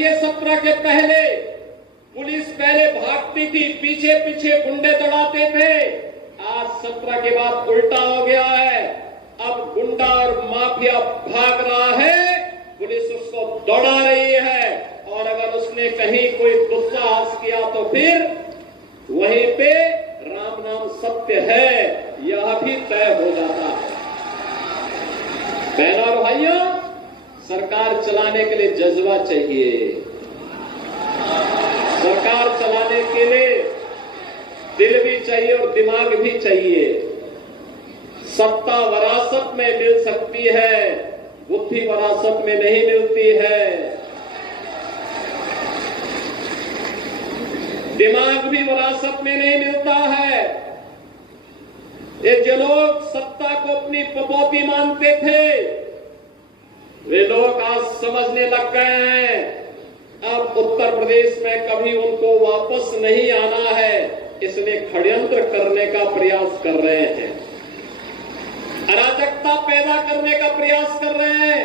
ये सत्र के पहले पुलिस पहले भागती थी, पीछे पीछे गुंडे दौड़ाते थे। आज सत्र के बाद उल्टा हो गया है। अब गुंडा और माफिया भाग रहा है, पुलिस उसको दौड़ा रही है। और अगर उसने कहीं कोई दुस्साहस किया तो फिर वहीं पे राम नाम सत्य है, यह भी तय हो जाता है। बहनों और भाइयों, सरकार चलाने के लिए जज्बा चाहिए। सरकार चलाने के लिए दिल भी चाहिए और दिमाग भी चाहिए। सत्ता विरासत में मिल सकती है, बुद्धि विरासत में नहीं मिलती है। दिमाग भी विरासत में नहीं मिलता है। ये जो लोग सत्ता को अपनी पपौती मानते थे, वे लोग आज समझने लग गए हैं अब उत्तर प्रदेश में कभी उनको वापस नहीं आना है, इसलिए षड्यंत्र करने का प्रयास कर रहे हैं, अराजकता पैदा करने का प्रयास कर रहे हैं।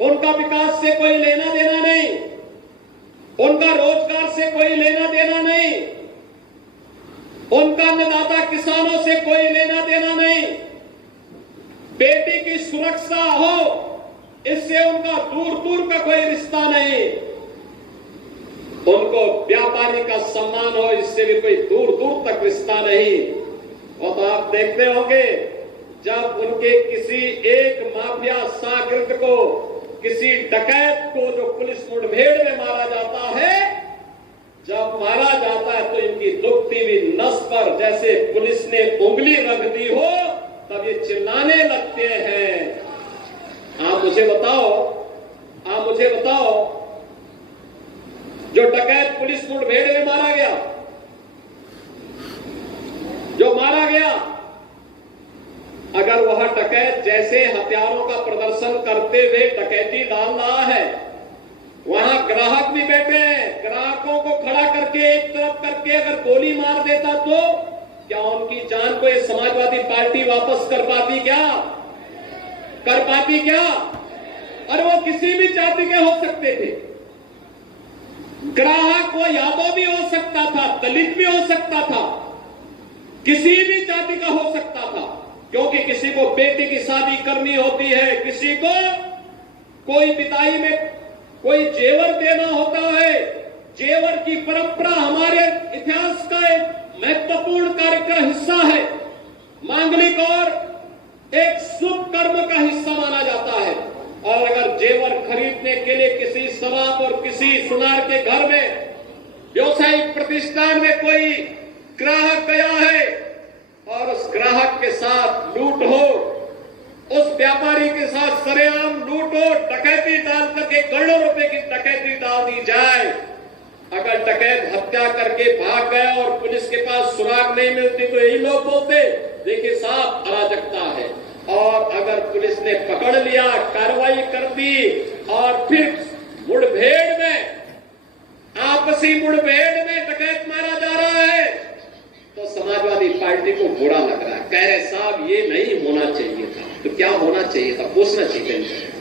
उनका विकास से कोई लेना देना नहीं, उनका रोजगार से कोई लेना देना नहीं, उनका अन्नदाता किसानों से कोई लेना देना नहीं। बेटी की सुरक्षा हो, इससे उनका दूर दूर का कोई रिश्ता नहीं। उनको व्यापारी का सम्मान हो, इससे भी कोई दूर दूर तक रिश्ता नहीं। और तो आप देखते होंगे जब उनके किसी एक माफिया शागिर्द को, किसी डकैत को जो पुलिस मुठभेड़ में मारा जाता है, जब मारा जाता है तो इनकी दुखती हुई नस पर जैसे पुलिस ने उंगली रख दी हो, तब ये चिल्लाने लगते हैं। आप मुझे बताओ, जो डकैत पुलिस मुठभेड़ में मारा गया, अगर वह डकैत जैसे हथियारों का प्रदर्शन करते हुए डकैती डाल रहा है, वहां ग्राहक भी बैठे हैं, ग्राहकों को खड़ा करके एक तरफ करके अगर गोली मार देता तो क्या उनकी जान को ये समाजवादी पार्टी वापस कर पाती क्या? और वो किसी भी जाति के हो सकते थे। ग्राहक वो यादव भी हो सकता था, दलित भी हो सकता था, किसी भी जाति का हो सकता था, क्योंकि किसी को बेटी की शादी करनी होती है, किसी को कोई विदाई में कोई जेवर देना होता है। जेवर की परंपरा हमारे इतिहास का एक महत्वपूर्ण कार्य का हिस्सा है, मांगलिक और एक शुभ कर्म का हिस्सा माना जाता है। और अगर जेवर खरीदने के लिए किसी शराब और किसी सुनार के घर में, व्यवसायिक प्रतिष्ठान में कोई ग्राहक गया है और उस ग्राहक के साथ लूट हो, उस व्यापारी के साथ सरेआम लूट हो, डकैती डाल करके करोड़ों रुपए की डकैती डाल दी जाए, अगर डकैत हत्या करके भाग गया और पुलिस के पास सुराग नहीं मिलती तो यही लोग बोलते देखिए साहब अराजकता है। और अगर पुलिस ने पकड़ लिया, कार्रवाई कर दी और फिर मुठभेड़ में, आपसी मुठभेड़ में डकैत मारा जा रहा है, तो समाजवादी पार्टी को बुरा लग रहा है, कह रहे साहब ये नहीं होना चाहिए था। तो क्या होना चाहिए था, पूछना चाहिए।